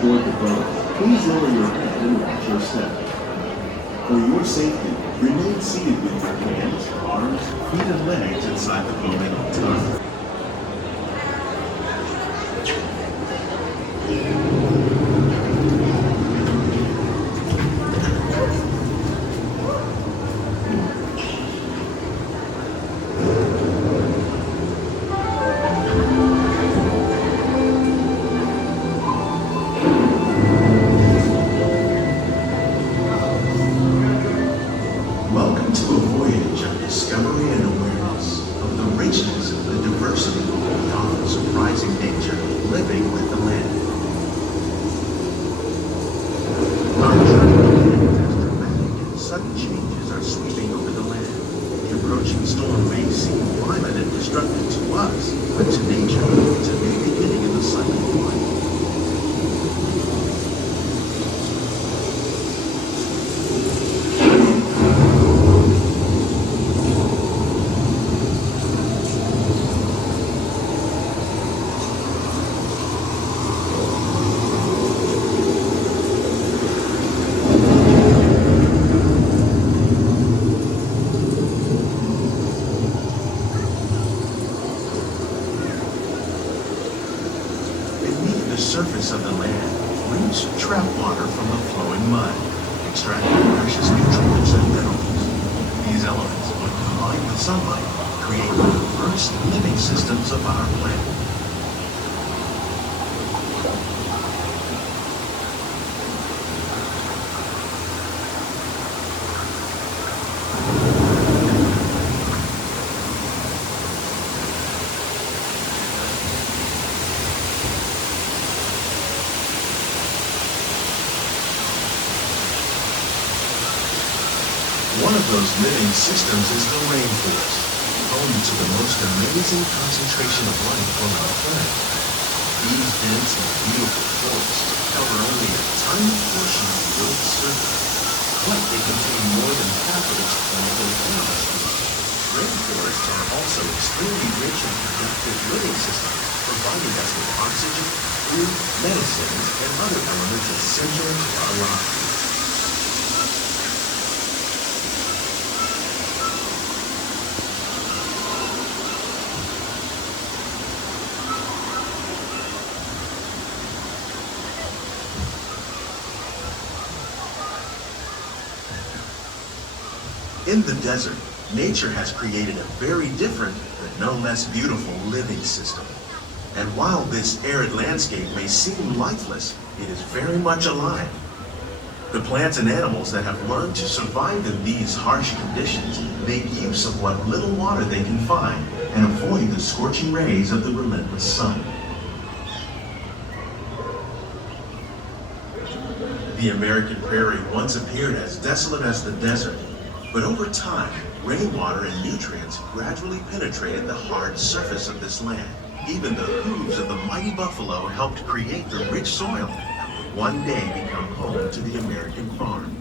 board the boat, please lower your head and watch your step. For your safety, remain seated with your hands, arms, feet, and legs inside the boat at all times. Welcome to a voyage of discovery and awareness of the richness and diversity of the often surprising nature of living with the land. Our journey begins as dramatic and sudden changes are sweeping over the land. The approaching storm may seem violent and destructive to us, but to nature, it's a new beginning in the cycle of life. The surface of the land, roots trap water from the flowing mud, extracting precious nutrients and minerals. These elements, when combined with sunlight, create one of the first living systems of our planet. One of those living systems is the rainforest, home to the most amazing concentration of life on our planet. These dense and beautiful forests cover only a tiny portion of the Earth's surface, but they contain more than half of its plant and animal species. Rainforests are also extremely rich and productive living systems, providing us with oxygen, food, medicines, and other elements essential to our lives. In the desert, nature has created a very different, but no less beautiful living system. And while this arid landscape may seem lifeless, it is very much alive. The plants and animals that have learned to survive in these harsh conditions make use of what little water they can find and avoid the scorching rays of the relentless sun. The American prairie once appeared as desolate as the desert. But over time, rainwater and nutrients gradually penetrated the hard surface of this land. Even the hooves of the mighty buffalo helped create the rich soil that would one day become home to the American farm.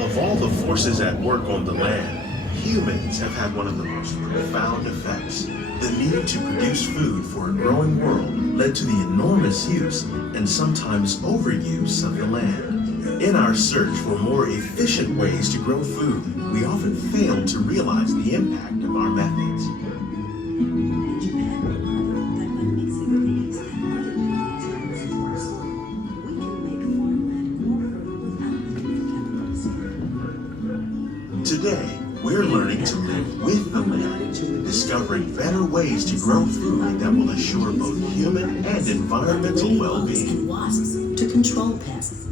Of all the forces at work on the land, humans have had one of the most profound effects. The need to produce food for a growing world led to the enormous use and sometimes overuse of the land. In our search for more efficient ways to grow food, we often fail to realize the impact of our methods. Today, we're learning to live with the land, discovering better ways to grow food that will assure both human and environmental well-being. And wasps to control pests.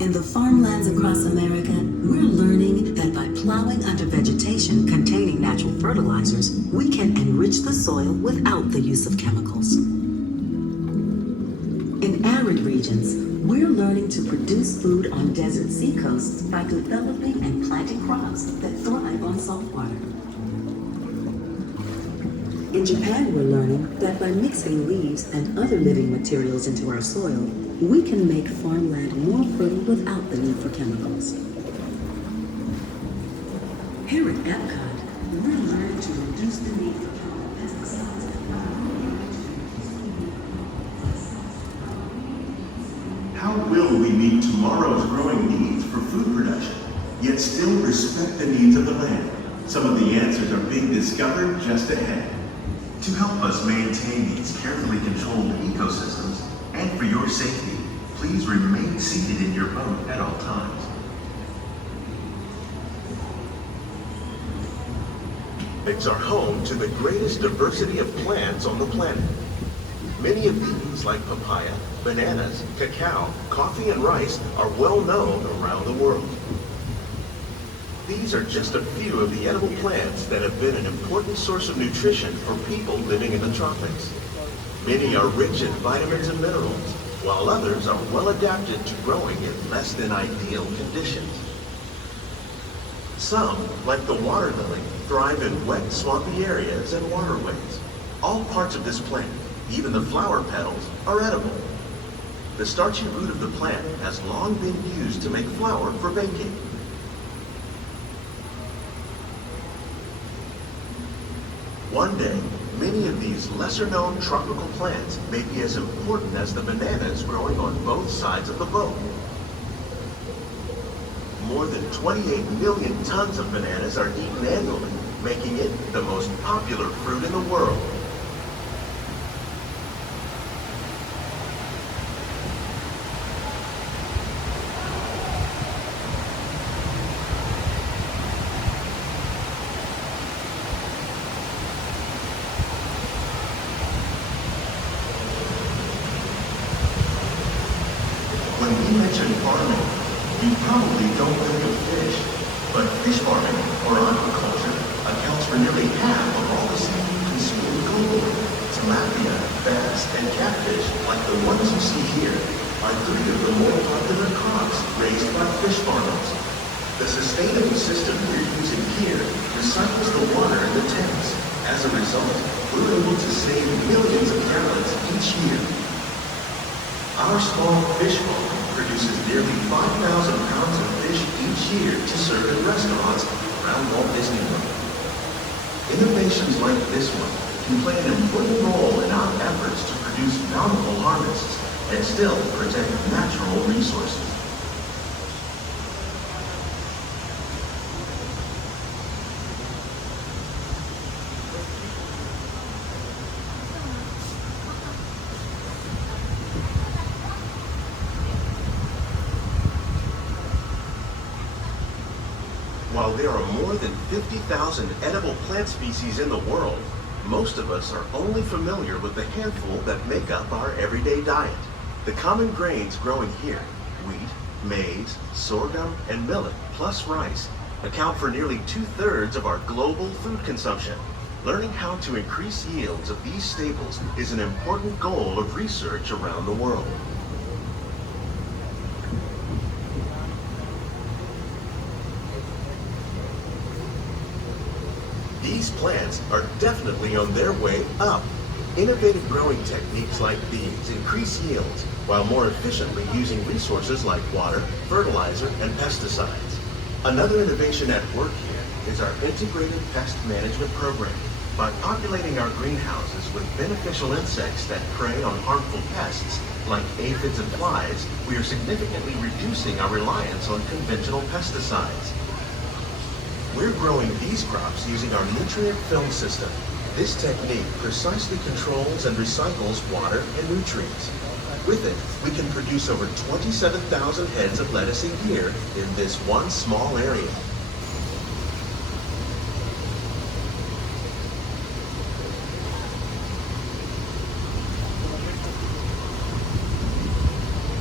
In the farmlands across America, we're learning that by plowing under vegetation containing natural fertilizers, we can enrich the soil without the use of chemicals. In arid regions, We're learning to produce food on desert seacoasts by developing and planting crops that thrive on salt water. In Japan, we're learning that by mixing leaves and other living materials into our soil, we can make farmland more fertile without the need for chemicals. Here at EPCOT, we're learning to reduce the need for chemical pesticides. How will we meet tomorrow's growing needs for food production, yet still respect the needs of the land? Some of the answers are being discovered just ahead. To help us maintain these carefully controlled ecosystems, and for your safety, please remain seated in your boat at all times. Tropics are home to the greatest diversity of plants on the planet. Many of these, like papaya, bananas, cacao, coffee, and rice, are well known around the world. These are just a few of the edible plants that have been an important source of nutrition for people living in the tropics. Many are rich in vitamins and minerals, while others are well adapted to growing in less than ideal conditions. Some, like the water lily, thrive in wet, swampy areas and waterways. All parts of this plant, even the flower petals, are edible. The starchy root of the plant has long been used to make flour for baking. One day, many of these lesser-known tropical plants may be as important as the bananas growing on both sides of the boat. More than 28 million tons of bananas are eaten annually, making it the most popular fruit in the world. When we mention farming, you probably don't think of fish, but fish farming, or aquaculture, accounts for nearly half of all the seafood consumed globally. Tilapia, bass, and catfish, like the ones you see here, are three of the more popular crops raised by fish farmers. The sustainable system we're using here recycles the water in the tanks. As a result, we're able to save millions of gallons each year. Our small fish farm produces nearly 5,000 pounds of fish each year to serve in restaurants around Walt Disney World. Innovations like this one can play an important role in our efforts to produce bountiful harvests and still protect natural resources. While there are more than 50,000 edible plant species in the world, most of us are only familiar with the handful that make up our everyday diet. The common grains growing here, wheat, maize, sorghum, and millet, plus rice, account for nearly 2/3 of our global food consumption. Learning how to increase yields of these staples is an important goal of research around the world. These plants are definitely on their way up. Innovative growing techniques like these increase yields while more efficiently using resources like water, fertilizer, and pesticides. Another innovation at work here is our integrated pest management program. By populating our greenhouses with beneficial insects that prey on harmful pests like aphids and flies, we are significantly reducing our reliance on conventional pesticides. We're growing these crops using our nutrient film system. This technique precisely controls and recycles water and nutrients. With it, we can produce over 27,000 heads of lettuce a year in this one small area.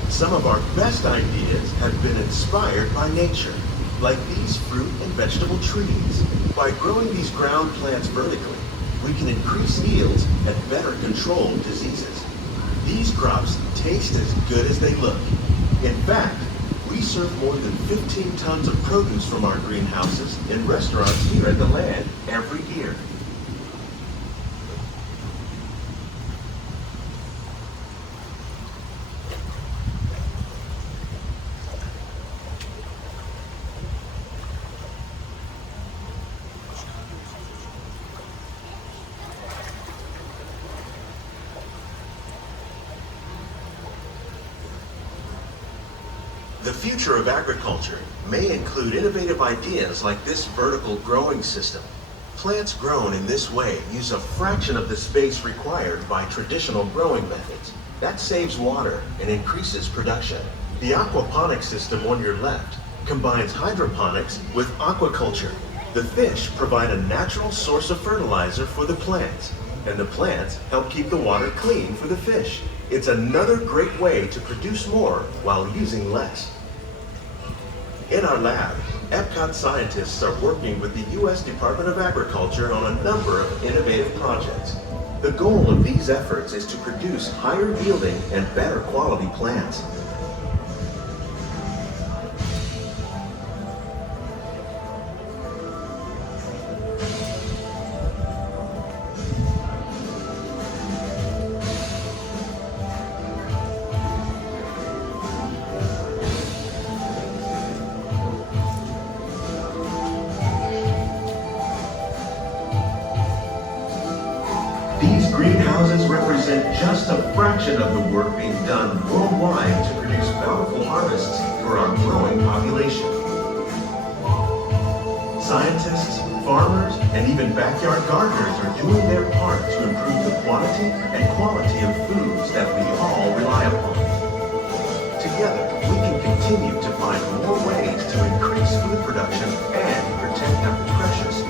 Some of our best ideas have been inspired by nature, like these fruit and vegetable trees. By growing these ground plants vertically, we can increase yields and better control diseases. These crops taste as good as they look. In fact, we serve more than 15 tons of produce from our greenhouses in restaurants here at the land every year. The future of agriculture may include innovative ideas like this vertical growing system. Plants grown in this way use a fraction of the space required by traditional growing methods. That saves water and increases production. The aquaponics system on your left combines hydroponics with aquaculture. The fish provide a natural source of fertilizer for the plants, and the plants help keep the water clean for the fish. It's another great way to produce more while using less. In our lab, EPCOT scientists are working with the U.S. Department of Agriculture on a number of innovative projects. The goal of these efforts is to produce higher yielding and better quality plants. These greenhouses represent just a fraction of the work being done worldwide to produce bountiful harvests for our growing population. Scientists, farmers, and even backyard gardeners are doing their part to improve the quantity and quality of foods that we all rely upon. Together, we can continue to find more ways to increase food production and protect our precious